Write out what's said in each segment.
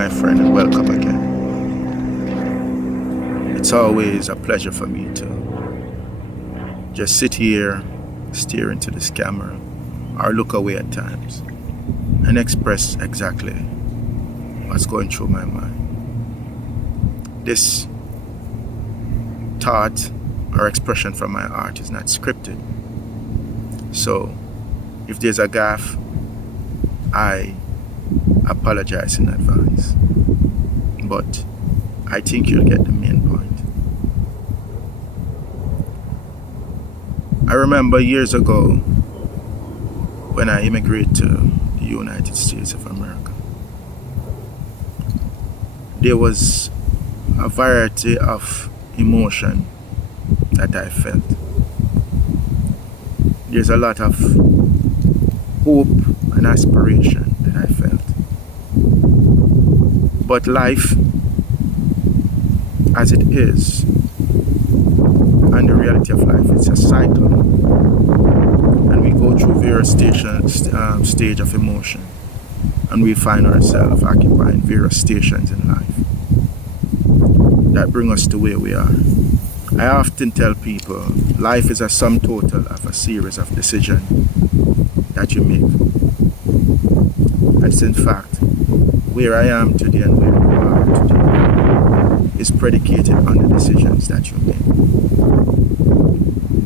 My friend, and welcome again. It's always a pleasure for me to just sit here, stare into this camera, or look away at times and express exactly what's going through my mind. This thought or expression from my heart is not scripted. So if there's a gaffe, I apologize in advance. But I think you'll get the main point. I remember years ago when I immigrated to the United States of America. There was a variety of emotion that I felt. There's a lot of hope and aspiration that I felt. But life, as it is, and the reality of life, it's a cycle. And we go through various stage of emotion. And we find ourselves occupying various stations in life that bring us to where we are. I often tell people, life is a sum total of a series of decisions that you make. That's in fact where I am today and where you are today is predicated on the decisions that you make.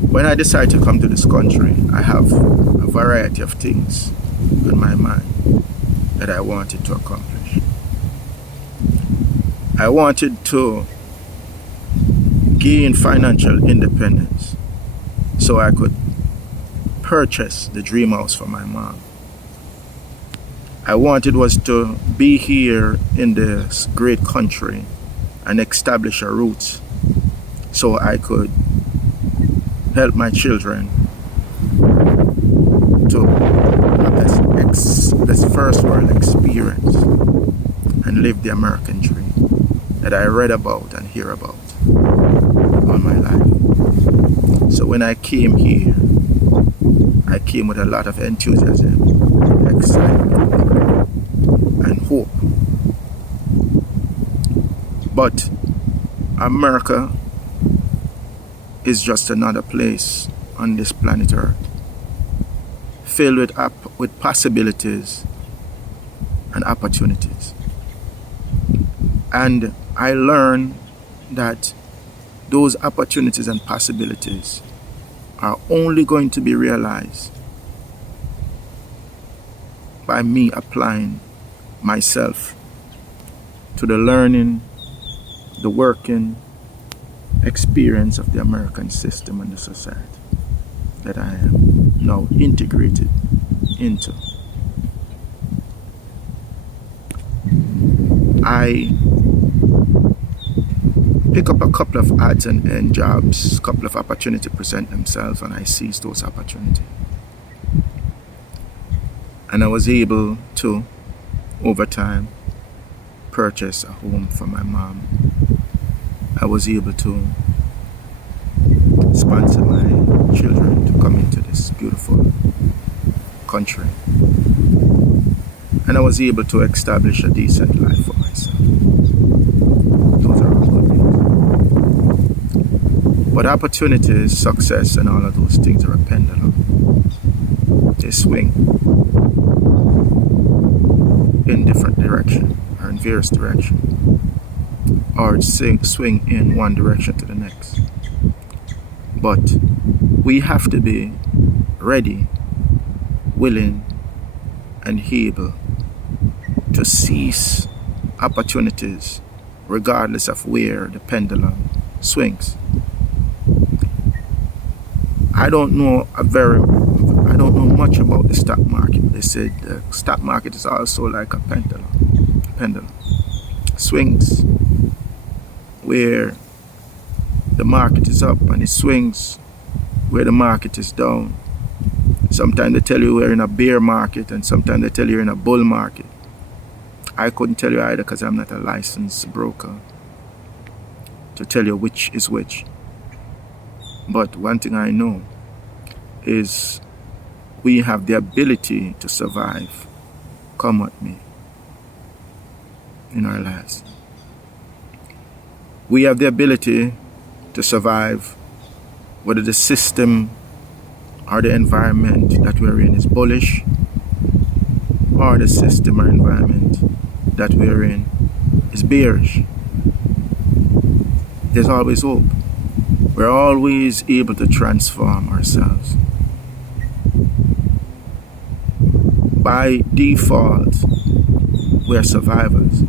When I decided to come to this country, I have a variety of things on my mind that I wanted to accomplish. I wanted to gain financial independence so I could purchase the dream house for my mom. I wanted was to be here in this great country and establish a roots so I could help my children to have this first world experience and live the American dream that I read about and hear about all my life. So when I came here, I came with a lot of enthusiasm, excitement, and hope. But America is just another place on this planet Earth, filled with possibilities and opportunities. And I learned that those opportunities and possibilities are only going to be realized by me applying myself to the learning, the working experience of the American system and the society that I am now integrated into. I pick up a couple of odds and end jobs, a couple of opportunities present themselves, and I seize those opportunities. And I was able to, over time, purchase a home for my mom. I was able to sponsor my children to come into this beautiful country. And I was able to establish a decent life for myself. Those are all good things. But opportunities, success, and all of those things are a pendulum. They swing in different directions, or in various directions, or swing in one direction to the next. But we have to be ready, willing, and able to seize opportunities regardless of where the pendulum swings. I don't know much about the stock market. They said the stock market is also like a pendulum. Swings where the market is up, and it swings where the market is down. Sometimes they tell you we're in a bear market, and sometimes they tell you you're in a bull market. I couldn't tell you either because I'm not a licensed broker to tell you which is which. But one thing I know is we have the ability to survive, come with me. in our lives. We have the ability to survive whether the system or the environment that we're in is bullish, or the system or environment that we're in is bearish. There's always hope. We're always able to transform ourselves. By default, we are survivors.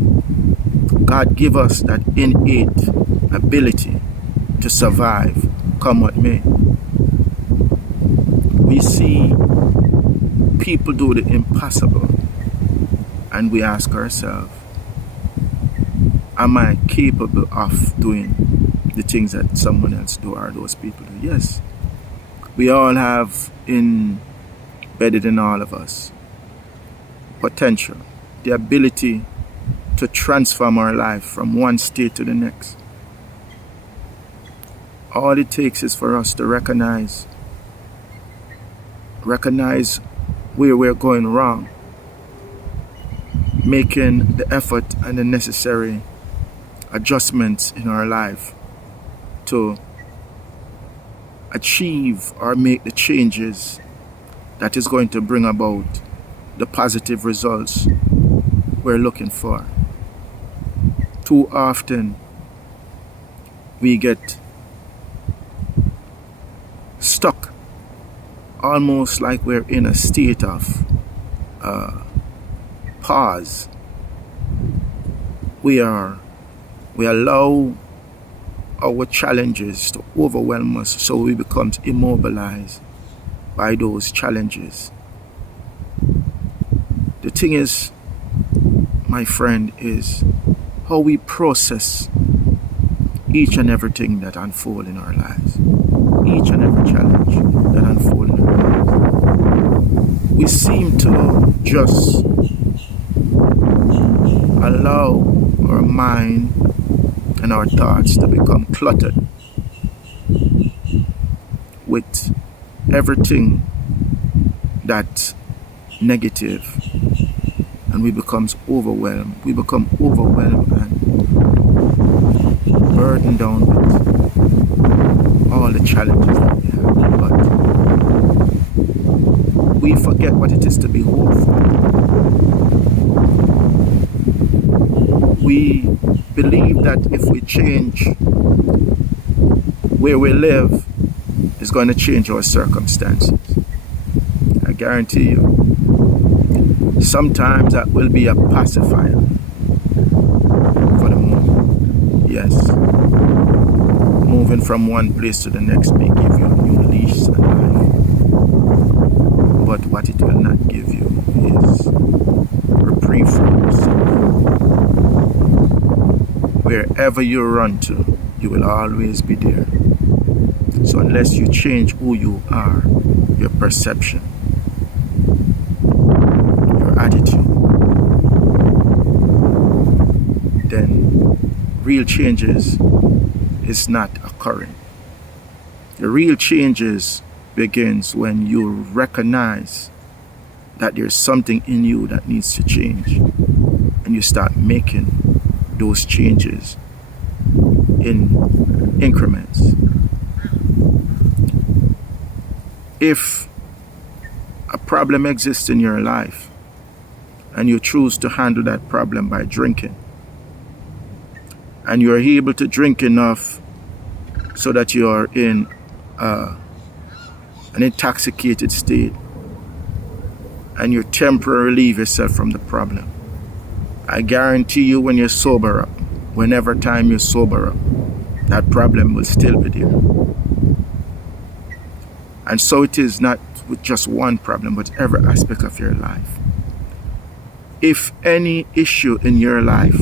God give us that innate ability to survive, come what may. We see people do the impossible, and we ask ourselves, am I capable of doing the things that someone else do or those people do? Yes. We all have embedded in all of us potential, the ability to transform our life from one state to the next. All it takes is for us to recognize where we're going wrong, making the effort and the necessary adjustments in our life to achieve or make the changes that is going to bring about the positive results we're looking for. Too often we get stuck, almost like we're in a state of pause. We allow our challenges to overwhelm us, so we become immobilized by those challenges. The thing is, my friend, is how we process each and everything that unfolds in our lives, each and every challenge that unfolds in our lives. We seem to just allow our mind and our thoughts to become cluttered with everything that's negative, and we become overwhelmed. We become overwhelmed and burdened down with all the challenges that we have. But we forget what it is to be hopeful. We believe that if we change where we live, it's going to change our circumstances. I guarantee you, sometimes that will be a pacifier for the moment. Yes. Moving from one place to the next may give you a new lease on life. But what it will not give you is reprieve from yourself. Wherever you run to, you will always be there. So unless you change who you are, your perception, your attitude, then real changes is not occurring. The real changes begins when you recognize that there's something in you that needs to change, and you start making those changes in increments. If a problem exists in your life and you choose to handle that problem by drinking, and you're able to drink enough so that you're in an intoxicated state, and you temporarily relieve yourself from the problem, I guarantee you, when you sober up, whenever time you sober up, that problem will still be there. And so it is not with just one problem, but every aspect of your life. If any issue in your life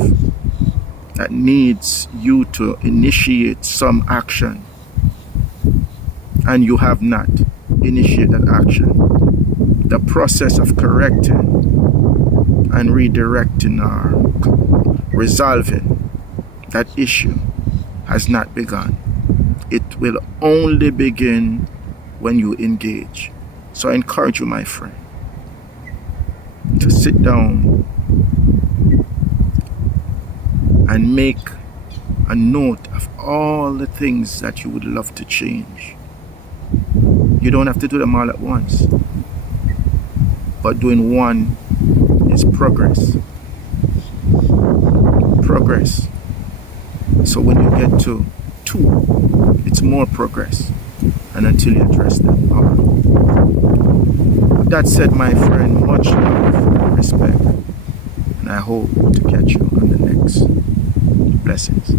that needs you to initiate some action, and you have not initiated that action, the process of correcting and redirecting or resolving that issue has not begun. It will only begin when you engage. So I encourage you, my friend, to sit down and make a note of all the things that you would love to change. You don't have to do them all at once, but doing one is progress. Progress. So when you get to 2, it's more progress, and until you address them all. That said, my friend, much love, respect, and I hope to catch you on the next. Blessings.